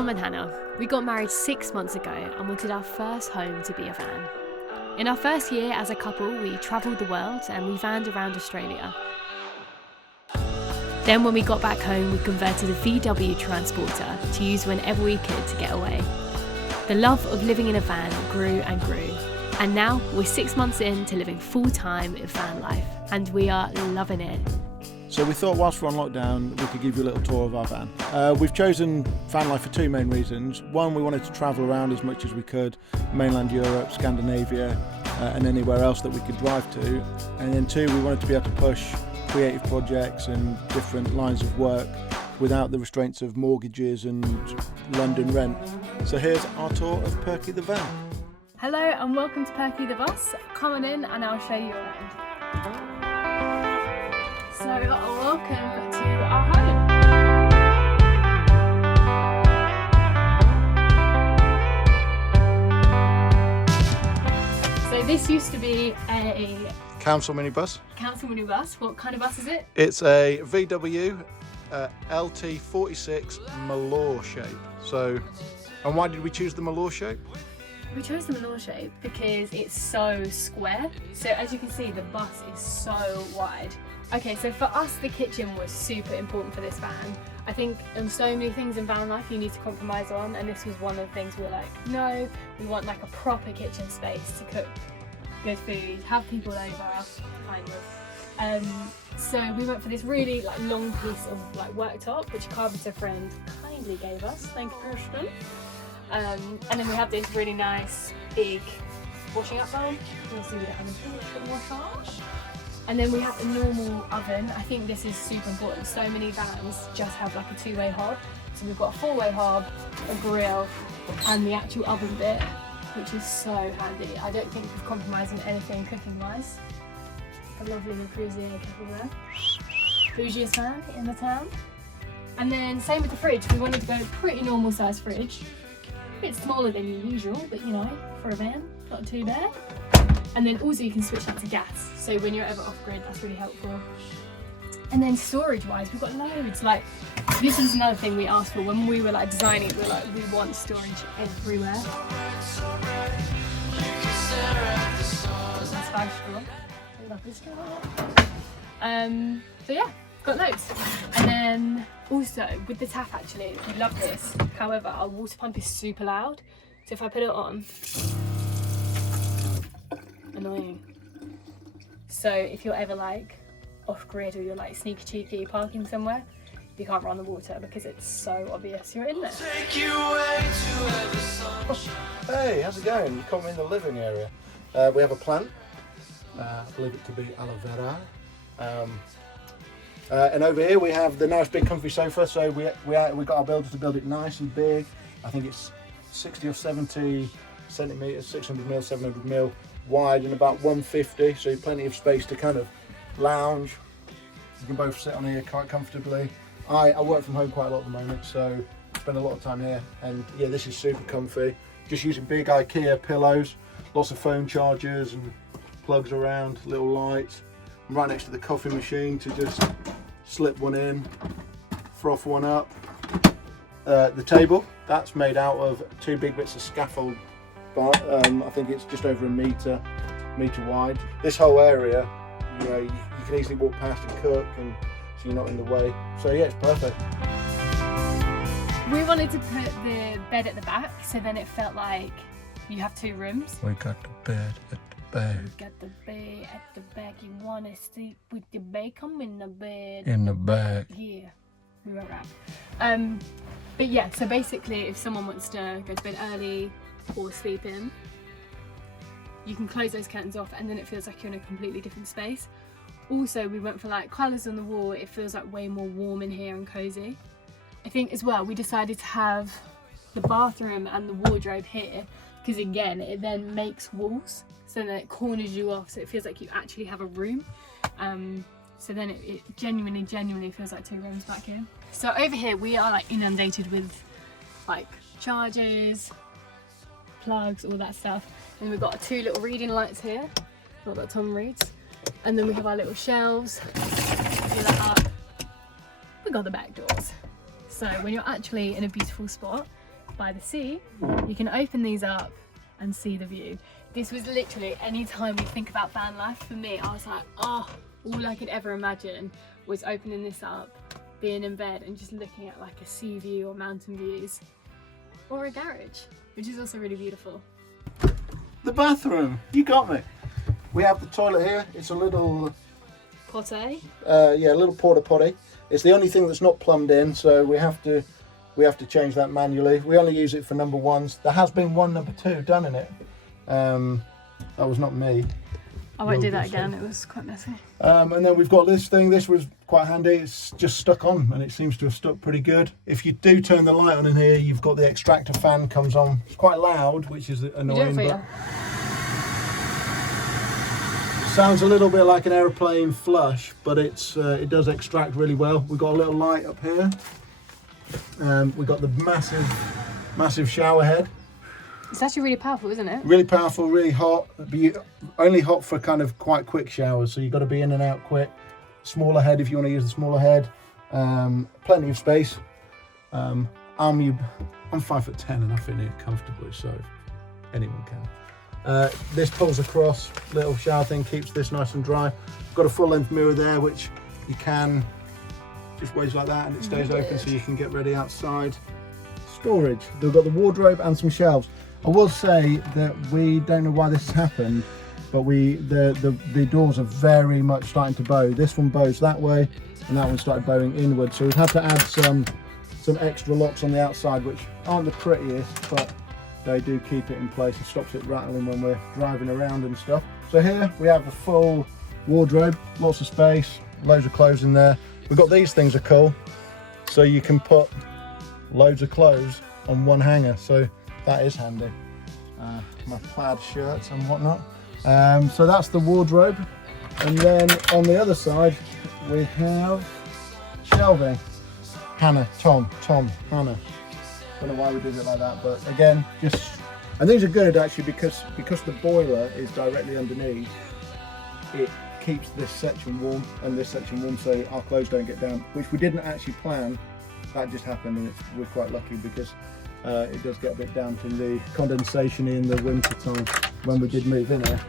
Tom and Hannah. We got married 6 months ago and wanted our first home to be a van. In our first year as a couple, we travelled the world and we vanned around Australia. Then when we got back home, we converted a VW transporter to use whenever we could to get away. The love of living in a van grew and grew. And now we're 6 months into living full-time in van life and we are loving it. So we thought whilst we're on lockdown, we could give you a little tour of our van. We've chosen van life for two main reasons. One, we wanted to travel around as much as we could, mainland Europe, Scandinavia, and anywhere else that we could drive to. And then two, we wanted to be able to push creative projects and different lines of work without the restraints of mortgages and London rent. So here's our tour of Perky the van. Hello and welcome to Perky the bus. Come on in and I'll show you around. So welcome to our home. So this used to be a Council minibus. council minibus. What kind of bus is it? It's a VW LT46 Malore shape. So, and why did we choose the Malore shape? We chose the Vantour shape because it's so square. So as you can see, the bus is so wide. Okay, so for us, the kitchen was super important for this van. I think on so many things in van life you need to compromise on, and this was one of the things we were like, no, we want like a proper kitchen space to cook good food, have people over, kind of. So we went for this really like long piece of like worktop, which a carpenter friend kindly gave us. Thank you, Kirsten. And then we have this really nice big washing up bowl. You'll see we don't have a wash. And then we have a normal oven. I think this is super important. So many vans just have like a two-way hob. So we've got a four-way hob, a grill, and the actual oven bit, which is so handy. I don't think we've compromised on anything cooking-wise. A lovely Lucrezia kettle there. Bougiest van in the town. And then same with the fridge. We wanted to go pretty normal size fridge. A bit smaller than usual, but you know, for a van, not too bad. And then also you can switch that to gas, so when you're ever off grid, that's really helpful. And then storage wise, we've got loads. Like, this is another thing we asked for when we were like designing. We were like, we want storage everywhere. That's bag straw. I love this straw. So yeah, got loads. And then also with the tap, actually, we love this. However, our water pump is super loud. So if I put it on, annoying. So if you're ever like off grid or you're like sneaky cheeky parking somewhere, you can't run the water because it's so obvious you're in there. Hey, how's it going? You caught me in the living area. We have a plant. I believe it to be aloe vera. And over here we have the nice big comfy sofa. So we got our builder to build it nice and big. I think it's 60 or 70 centimetres, 600mm, 700mm wide and about 150, so plenty of space to kind of lounge. You can both sit on here quite comfortably. I work from home quite a lot at the moment, so spend a lot of time here, and yeah, this is super comfy. Just using big IKEA pillows, lots of phone chargers and plugs around, little lights. I'm right next to the coffee machine to just slip one in, froth one up. The table, that's made out of two big bits of scaffold. But I think it's just over a metre wide. This whole area, you know, you can easily walk past and cook, and so you're not in the way. So yeah, it's perfect. We wanted to put the bed at the back, so then it felt like you have two rooms. We got the bed at the back. We got the bed at the back. You wanna sleep with the bed? Come in the bed. In the back. Yeah, we wrote rap. But yeah, so basically, if someone wants to go to bed early or sleep in, you can close those curtains off and then it feels like you're in a completely different space. Also, we went for like colours on the wall. It feels like way more warm in here and cosy. I think as well, we decided to have the bathroom and the wardrobe here because again, it then makes walls, so then it corners you off, so it feels like you actually have a room. So then it genuinely feels like two rooms back here. So over here we are like inundated with like chargers, plugs, all that stuff. And we've got two little reading lights here, not that Tom reads. And then we have our little shelves, fill that up. We got the back doors. So when you're actually in a beautiful spot, by the sea, you can open these up and see the view. This was literally, any time we think about van life, for me, I was like, oh, all I could ever imagine was opening this up, being in bed and just looking at like a sea view or mountain views, or a garage, which is also really beautiful. The bathroom, you got me. We have the toilet here. It's a little Potty. yeah, a little porta potty. It's the only thing that's not plumbed in, so we have to change that manually. We only use it for number ones. There has been one number two done in it. That was not me. I won't do that again, it was quite messy. And then we've got this thing. This was quite handy. It's just stuck on and it seems to have stuck pretty good. If you do turn the light on in here, you've got the extractor fan comes on. It's quite loud, which is annoying. But sounds a little bit like an aeroplane flush, but it does extract really well. We've got a little light up here. We've got the massive shower head. It's actually really powerful, isn't it? Really powerful, really hot, but only hot for kind of quite quick showers, so you've got to be in and out quick. Smaller head if you want to use the smaller head. Plenty of space. I'm 5'10" and I fit in here comfortably, so anyone can. This pulls across, little shower thing, keeps this nice and dry. Got a full length mirror there, which you can just ways like that and it stays open so you can get ready outside. Storage, they've got the wardrobe and some shelves. I will say that we don't know why this has happened, but the doors are very much starting to bow. This one bows that way and that one started bowing inward, so we've had to add some extra locks on the outside, which aren't the prettiest, but they do keep it in place and stops it rattling when we're driving around and stuff. So here we have a full wardrobe, lots of space, loads of clothes in there. We've got these things are cool, so you can put loads of clothes on one hanger, so that is handy. My plaid shirts and whatnot. So that's the wardrobe, and then on the other side we have shelving. Hannah, Tom, Hannah. Don't know why we did it like that, but again, and these are good actually because the boiler is directly underneath. It keeps this section warm and this section warm, so our clothes don't get damp, which we didn't actually plan. That just happened, and we're quite lucky because it does get a bit damp in the condensation in the winter time when we did move in here.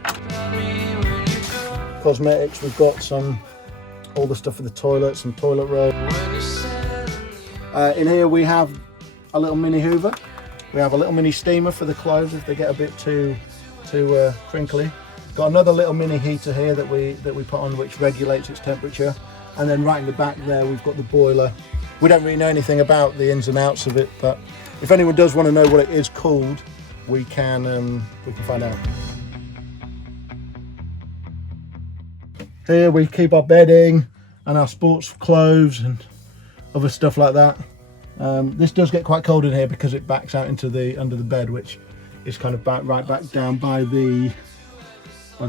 Cosmetics, we've got all the stuff for the toilet, some toilet roll. In here we have a little mini hoover. We have a little mini steamer for the clothes if they get a bit too crinkly. Got another little mini heater here that we put on, which regulates its temperature. And then right in the back there we've got the boiler. We don't really know anything about the ins and outs of it, but if anyone does want to know what it is called, we can find out. Here we keep our bedding and our sports clothes and other stuff like that. This does get quite cold in here because it backs out into under the bed, which is kind of right back down by the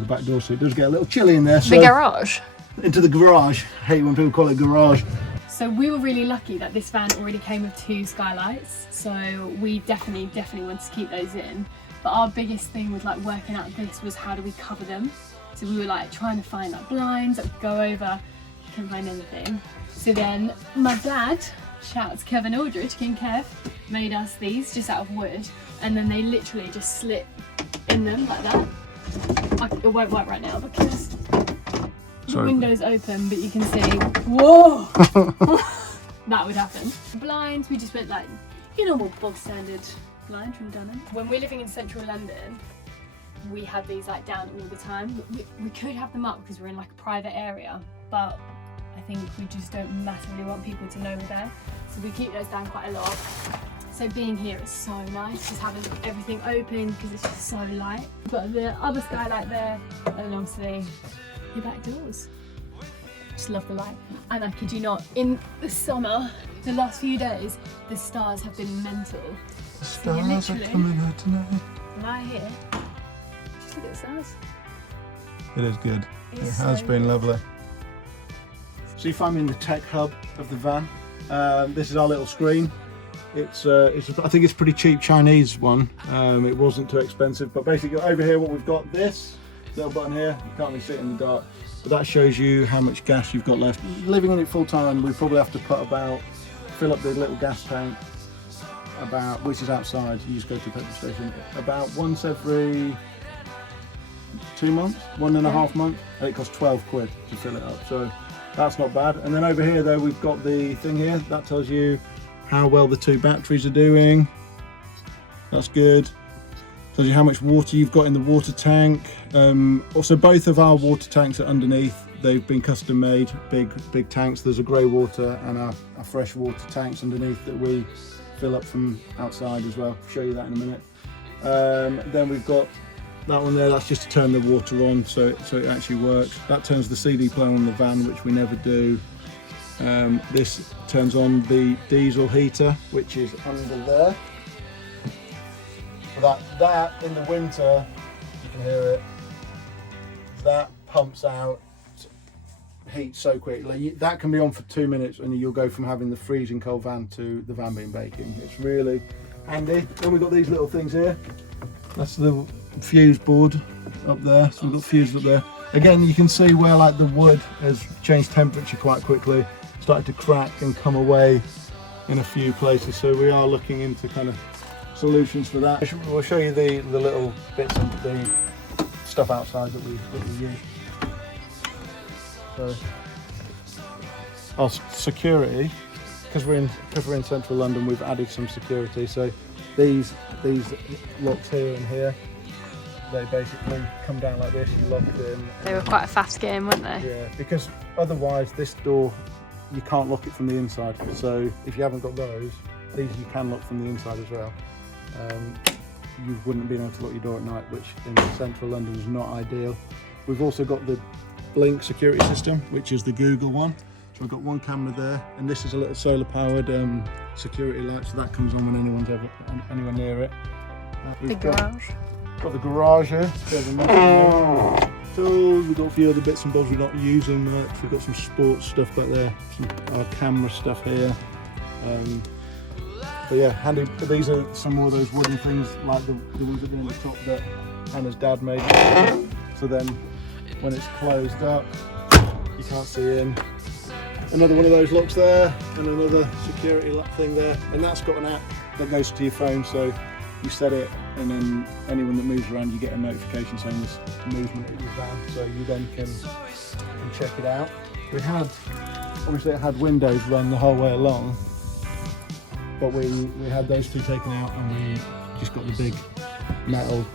back door, so it does get a little chilly in there. The garage? Into the garage. I hate when people call it garage. So we were really lucky that this van already came with 2 skylights, so we definitely wanted to keep those in. But our biggest thing with like working out this was how do we cover them. So we were like trying to find like blinds that would go over, couldn't find anything. So then my dad, shout out to Kevin Aldridge, King Kev, made us these just out of wood, and then they literally just slip in them like that. It won't work right now because the window's open, but you can see, whoa, that would happen. Blinds, we just went like, more bog standard blind from Dunham. When we're living in central London, we have these like down all the time. We could have them up because we're in like a private area, but I think we just don't massively want people to know we're there. So we keep those down quite a lot. So being here is so nice, just having everything open because it's just so light. We've got the other skylight there, and obviously your back doors. Just love the light. And I kid you not, in the summer, the last few days, the stars have been mental. The stars are coming out tonight. Lie here, just look at the stars. It is good. It has been lovely. So you find me in the tech hub of the van. This is our little screen. It's I think it's a pretty cheap Chinese one. It wasn't too expensive, but basically over here what we've got, this little button here, you can't really see it in the dark, but that shows you how much gas you've got left. Living in it full time, we probably have to fill up the little gas tank about, which is outside, you just go to the petrol station, about once every 2 months, 1.5 months, and it costs 12 quid to fill it up, so that's not bad. And then over here though, we've got the thing here, that tells you how well the 2 batteries are doing. That's good. Tells you how much water you've got in the water tank. Also, both of our water tanks are underneath. They've been custom made, big tanks. There's a grey water and a fresh water tanks underneath that we fill up from outside as well. I'll show you that in a minute. Then we've got that one there, that's just to turn the water on so it actually works. That turns the CD player on the van, which we never do. This turns on the diesel heater, which is under there. That in the winter, you can hear it, that pumps out heat so quickly. That can be on for 2 minutes and you'll go from having the freezing cold van to the van being baking. It's really handy. Then we've got these little things here. That's the fuse board up there. So we've got fuses up there. Again, you can see where like the wood has changed temperature quite quickly, started to crack and come away in a few places. So we are looking into kind of solutions for that. We'll show you the little bits of the stuff outside that we use. So, our security, because we're in central London, we've added some security. So these locks here and here, they basically come down like this. You lock them. They were quite a fast game, weren't they? Yeah, because otherwise this door you can't lock it from the inside. So if you haven't got those, these you can lock from the inside as well. You wouldn't be able to lock your door at night, which in central London is not ideal. We've also got the Blink security system, which is the Google one. So we've got one camera there, and this is a little solar powered security light, so that comes on when anyone's anywhere near it. The garage. Got the garage here. Tools, we've got a few other bits and bobs we're not using much. We've got some sports stuff back there, some camera stuff here. But yeah, handy. These are some more of those wooden things like the ones at the end of the top that Hannah's dad made. So then when it's closed up, you can't see in. Another one of those locks there, and another security lock thing there. And that's got an app that goes to your phone, so you set it, and then anyone that moves around, you get a notification saying there's movement in your van, so you then can check it out. We had, obviously it had windows run the whole way along, but we had those two taken out and we just got the big metal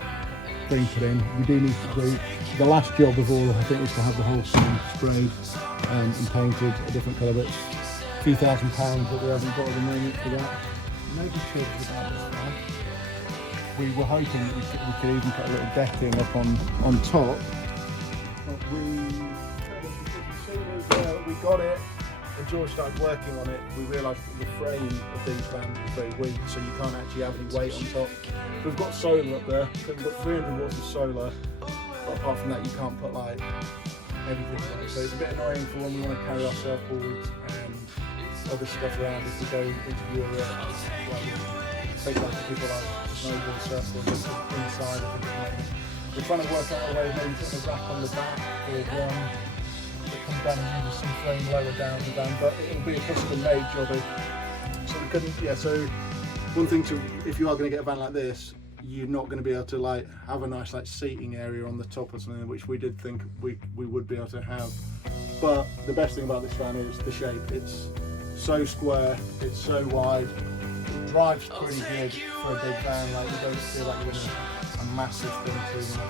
thing put in. We do need to do, the last job of all I think is to have the whole thing sprayed and painted a different colour, but it's a few £1,000 that we haven't got at the moment for that. Maybe chips about this van. We were hoping that we could even put a little decking up on top, but as soon as we got it and George started working on it, we realised that the frame of these vans is very weak, so you can't actually have any weight on top. So we've got solar up there, we've got 300 watts of solar, but apart from that you can't put like everything on it. So it's a bit annoying for when we want to carry our surfboards and other stuff around if we go into Europe. Take like people like snowboard, surfboard inside of it. We're trying to work out a way, maybe put a rack on the back or one that comes down and uses some frame lower down the van, but it'll be a custom made job. So we couldn't, yeah, so one thing to, if you are going to get a van like this, you're not going to be able to like have a nice like seating area on the top or something, which we did think we would be able to have. But the best thing about this van is the shape. It's so square, it's so wide, it drives pretty good for a big van, like you don't feel like you're in a massive thing too much.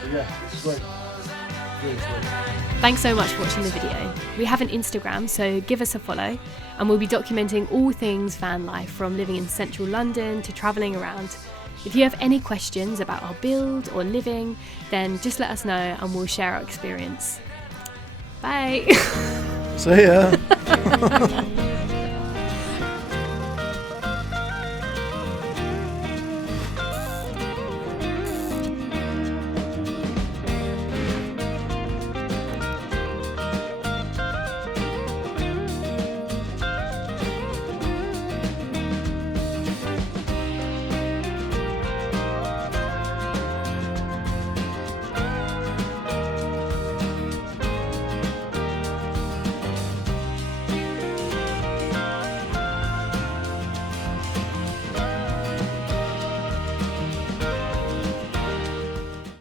But yeah, it's great. Really sweet. Thanks so much for watching the video. We have an Instagram, so give us a follow, and we'll be documenting all things van life, from living in central London to travelling around. If you have any questions about our build or living, then just let us know and we'll share our experience. Bye! See ya!